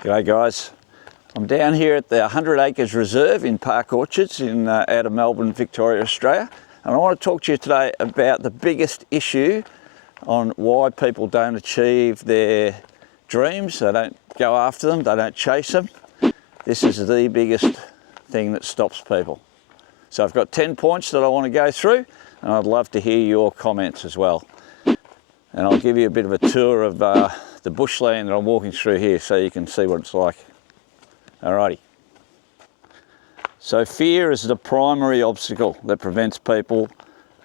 G'day guys, I'm down here at the 100 Acres Reserve in Park Orchards out of Melbourne, Victoria, Australia, and I want to talk to you today about the biggest issue on why people don't achieve their dreams. They don't go after them, they don't chase them. This is the biggest thing that stops people. So I've got 10 points that I want to go through, and I'd love to hear your comments as well. And I'll give you a bit of a tour of the bushland that I'm walking through here so you can see what it's like. Alrighty. So fear is the primary obstacle that prevents people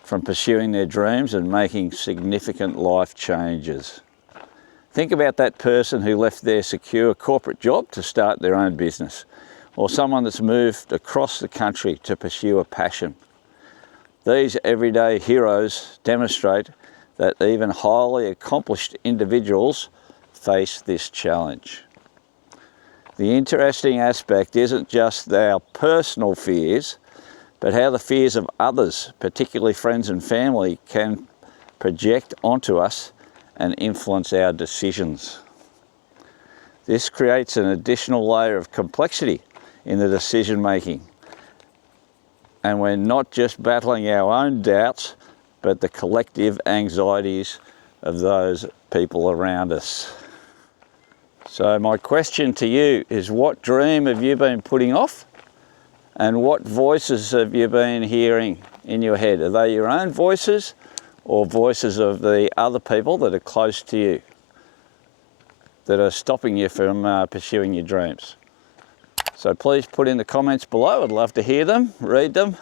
from pursuing their dreams and making significant life changes. Think about that person who left their secure corporate job to start their own business, or someone that's moved across the country to pursue a passion. These everyday heroes demonstrate that even highly accomplished individuals face this challenge. The interesting aspect isn't just our personal fears, but how the fears of others, particularly friends and family, can project onto us and influence our decisions. This creates an additional layer of complexity in the decision making. And we're not just battling our own doubts, but the collective anxieties of those people around us. So my question to you is, what dream have you been putting off? And what voices have you been hearing in your head? Are they your own voices or voices of the other people that are close to you, that are stopping you from pursuing your dreams? So please put in the comments below. I'd love to hear them, read them,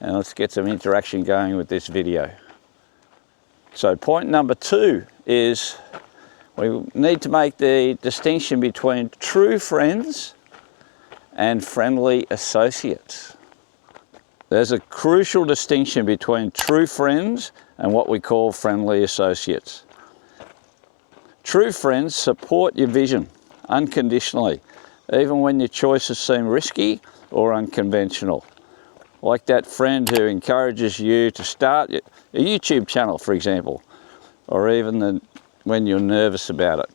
and let's get some interaction going with this video. So point number 2 is we need to make the distinction between true friends and friendly associates. There's a crucial distinction between true friends and what we call friendly associates. True friends support your vision unconditionally, even when your choices seem risky or unconventional. Like that friend who encourages you to start a YouTube channel, for example, or even when you're nervous about it.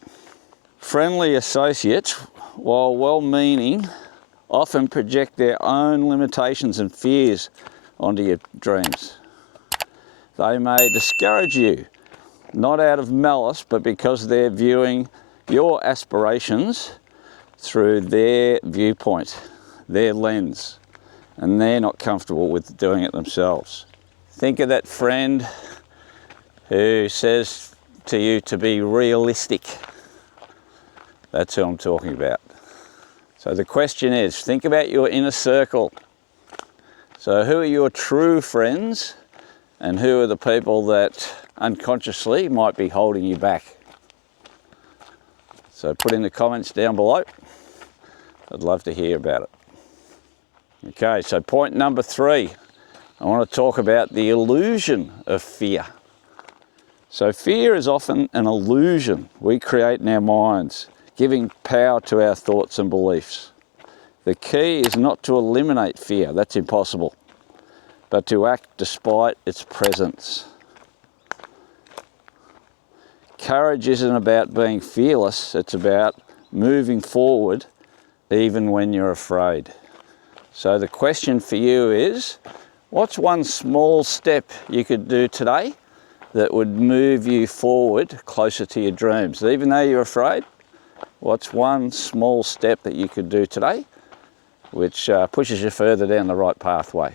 Friendly associates, while well-meaning, often project their own limitations and fears onto your dreams. They may discourage you, not out of malice, but because they're viewing your aspirations through their viewpoint, their lens, and they're not comfortable with doing it themselves. Think of that friend who says to you to be realistic. That's who I'm talking about. So the question is, think about your inner circle. So who are your true friends and who are the people that unconsciously might be holding you back? So put in the comments down below. I'd love to hear about it. Okay, so point number 3, I want to talk about the illusion of fear. So fear is often an illusion we create in our minds, giving power to our thoughts and beliefs. The key is not to eliminate fear, that's impossible, but to act despite its presence. Courage isn't about being fearless, it's about moving forward even when you're afraid. So the question for you is, what's one small step you could do today that would move you forward closer to your dreams? Even though you're afraid, what's one small step that you could do today which pushes you further down the right pathway?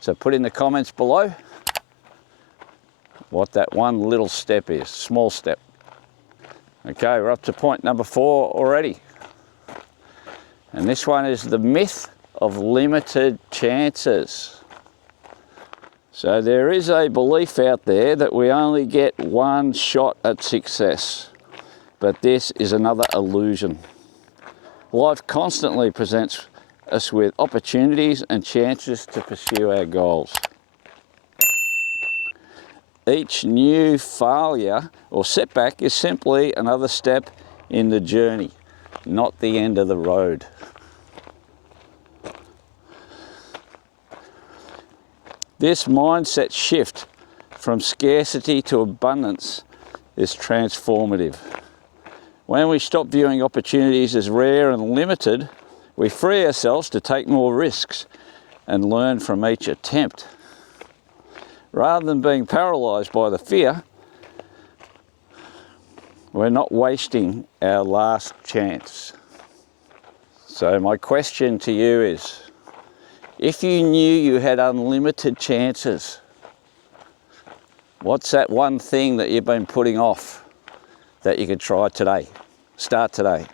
So put in the comments below what that one little step is, small step. Okay, we're up to point number 4 already. And this one is the myth of limited chances. So there is a belief out there that we only get one shot at success, but this is another illusion. Life constantly presents us with opportunities and chances to pursue our goals. Each new failure or setback is simply another step in the journey, not the end of the road. This mindset shift from scarcity to abundance is transformative. When we stop viewing opportunities as rare and limited, we free ourselves to take more risks and learn from each attempt. Rather than being paralysed by the fear, we're not wasting our last chance. So my question to you is, if you knew you had unlimited chances, what's that one thing that you've been putting off that you could try today? Start today.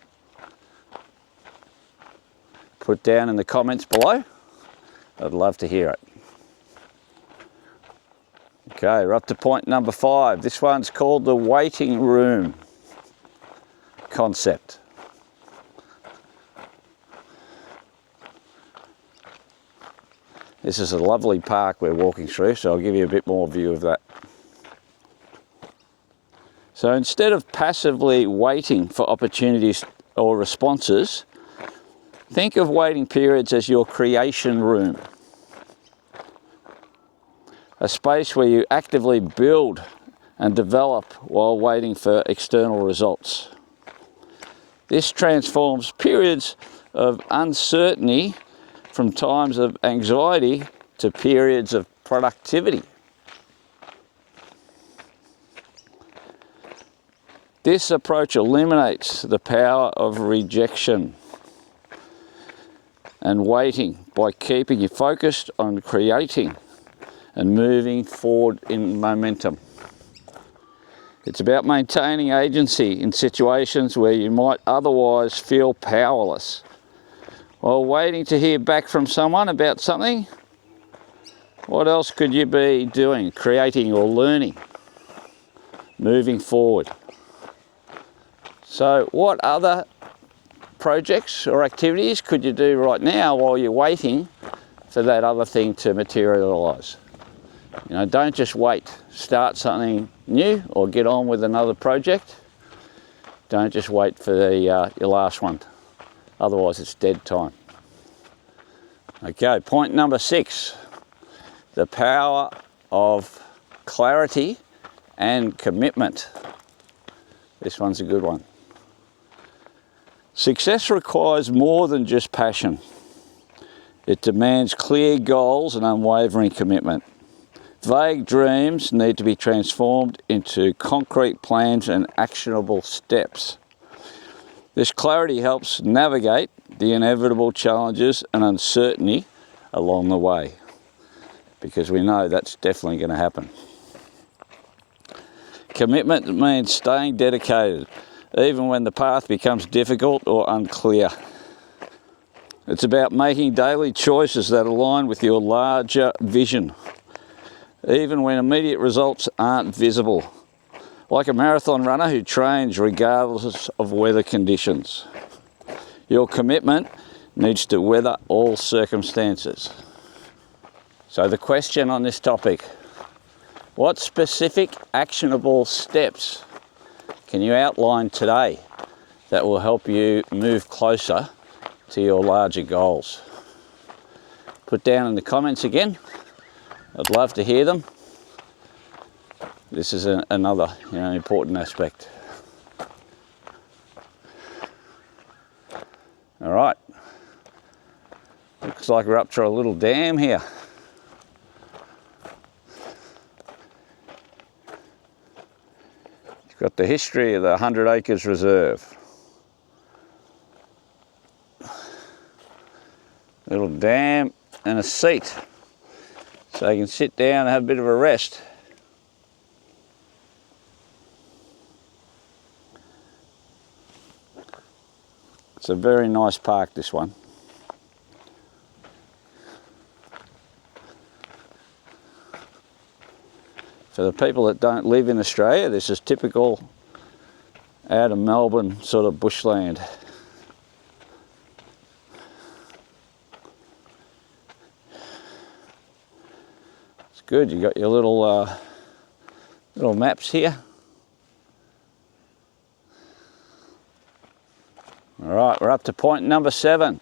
Put down in the comments below. I'd love to hear it. Okay, we're up to point number 5. This one's called the waiting room concept. This is a lovely park we're walking through, so I'll give you a bit more view of that. So instead of passively waiting for opportunities or responses, think of waiting periods as your creation room. A space where you actively build and develop while waiting for external results. This transforms periods of uncertainty from times of anxiety to periods of productivity. This approach eliminates the power of rejection and waiting by keeping you focused on creating and moving forward in momentum. It's about maintaining agency in situations where you might otherwise feel powerless. While waiting to hear back from someone about something, what else could you be doing, creating or learning, moving forward? So what other projects or activities could you do right now while you're waiting for that other thing to materialise? You know, don't just wait. Start something new or get on with another project. Don't just wait for your last one. Otherwise, it's dead time. Okay, point number 6. The power of clarity and commitment. This one's a good one. Success requires more than just passion. It demands clear goals and unwavering commitment. Vague dreams need to be transformed into concrete plans and actionable steps. This clarity helps navigate the inevitable challenges and uncertainty along the way, because we know that's definitely going to happen. Commitment means staying dedicated, even when the path becomes difficult or unclear. It's about making daily choices that align with your larger vision, even when immediate results aren't visible. Like a marathon runner who trains regardless of weather conditions. Your commitment needs to weather all circumstances. So the question on this topic, what specific actionable steps can you outline today that will help you move closer to your larger goals? Put down in the comments again. I'd love to hear them. This is another important aspect. All right. Looks like we're up to a little dam here. It's got the history of the 100 Acres Reserve. Little dam and a seat, so you can sit down and have a bit of a rest. It's a very nice park, this one. For the people that don't live in Australia, this is typical out of Melbourne sort of bushland. It's good, you got your little maps here. All right, we're up to point number 7.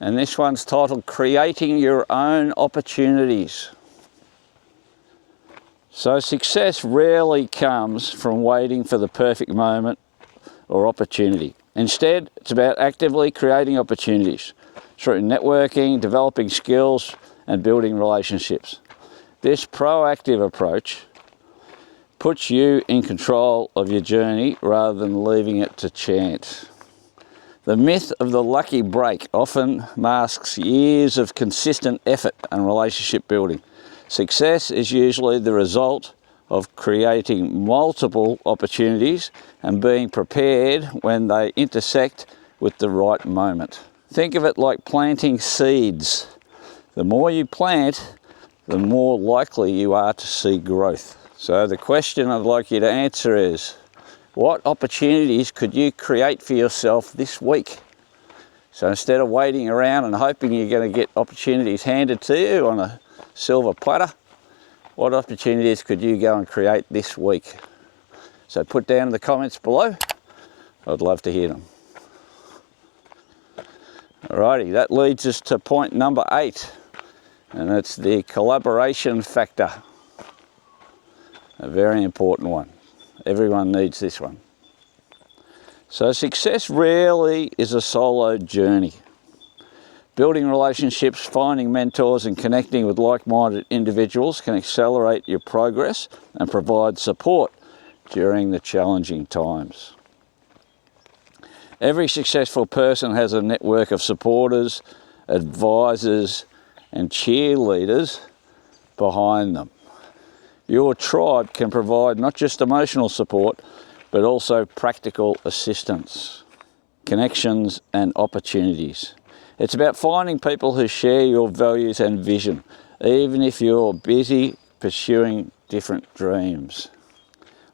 And this one's titled Creating Your Own Opportunities. So success rarely comes from waiting for the perfect moment or opportunity. Instead, it's about actively creating opportunities through networking, developing skills, and building relationships. This proactive approach puts you in control of your journey rather than leaving it to chance. The myth of the lucky break often masks years of consistent effort and relationship building. Success is usually the result of creating multiple opportunities and being prepared when they intersect with the right moment. Think of it like planting seeds. The more you plant, the more likely you are to see growth. So the question I'd like you to answer is, what opportunities could you create for yourself this week? So instead of waiting around and hoping you're going to get opportunities handed to you on a silver platter, what opportunities could you go and create this week? So put down in the comments below. I'd love to hear them. Alrighty, that leads us to point number 8, and it's the collaboration factor. A very important one. Everyone needs this one. So success rarely is a solo journey. Building relationships, finding mentors, and connecting with like-minded individuals can accelerate your progress and provide support during the challenging times. Every successful person has a network of supporters, advisors, and cheerleaders behind them. Your tribe can provide not just emotional support, but also practical assistance, connections, and opportunities. It's about finding people who share your values and vision, even if you're busy pursuing different dreams.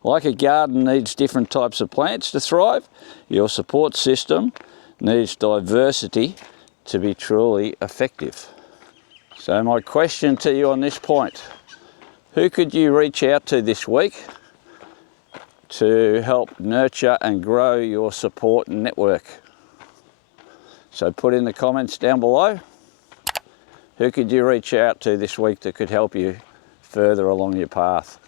Like a garden needs different types of plants to thrive, your support system needs diversity to be truly effective. So my question to you on this point, who could you reach out to this week to help nurture and grow your support network? So put in the comments down below, who could you reach out to this week that could help you further along your path?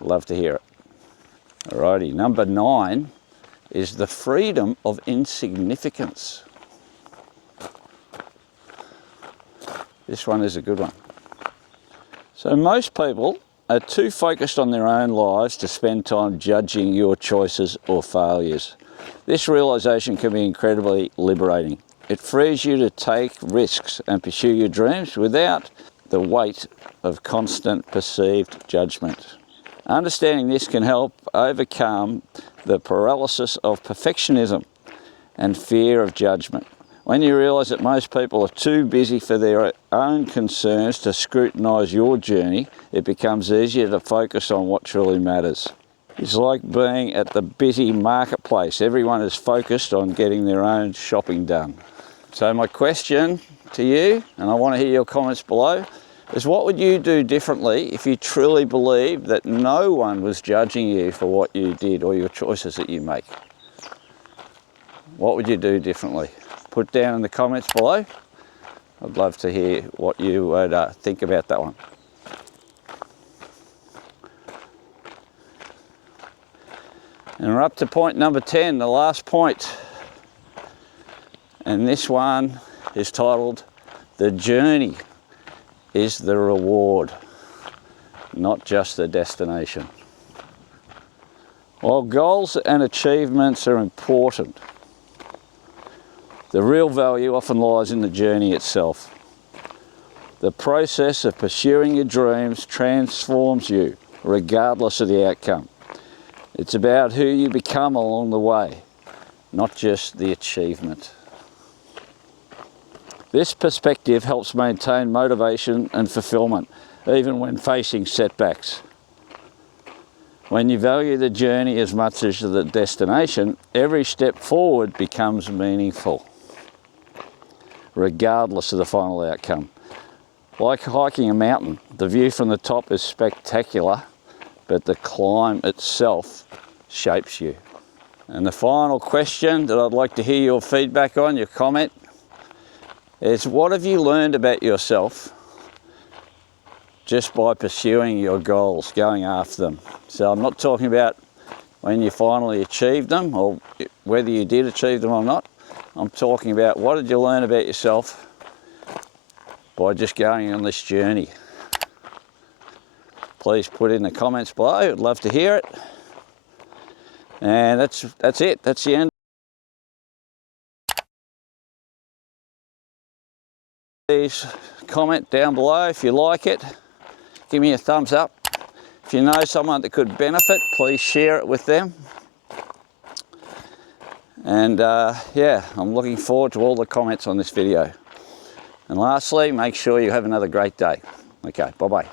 Love to hear it. Alrighty, number 9 is the freedom of insignificance. This one is a good one. So most people are too focused on their own lives to spend time judging your choices or failures. This realization can be incredibly liberating. It frees you to take risks and pursue your dreams without the weight of constant perceived judgment. Understanding this can help overcome the paralysis of perfectionism and fear of judgment. When you realize that most people are too busy for their own concerns to scrutinize your journey, it becomes easier to focus on what truly matters. It's like being at the busy marketplace. Everyone is focused on getting their own shopping done. So my question to you, and I want to hear your comments below, is what would you do differently if you truly believed that no one was judging you for what you did or your choices that you make? What would you do differently? Put down in the comments below. I'd love to hear what you would think about that one. And we're up to point number 10, the last point. And this one is titled, "The Journey is the reward, not just the destination." While goals and achievements are important, the real value often lies in the journey itself. The process of pursuing your dreams transforms you, regardless of the outcome. It's about who you become along the way, not just the achievement. This perspective helps maintain motivation and fulfillment, even when facing setbacks. When you value the journey as much as the destination, every step forward becomes meaningful, regardless of the final outcome. Like hiking a mountain, the view from the top is spectacular, but the climb itself shapes you. And the final question that I'd like to hear your feedback on, your comment, is what have you learned about yourself just by pursuing your goals, going after them? So I'm not talking about when you finally achieved them, or whether you did achieve them or not. I'm talking about what did you learn about yourself by just going on this journey. Please put in the comments below. I'd love to hear it. And that's it. That's the end. Please comment down below if you like it. Give me a thumbs up. If you know someone that could benefit, please share it with them. And yeah, I'm looking forward to all the comments on this video. And lastly, make sure you have another great day. Okay, bye-bye.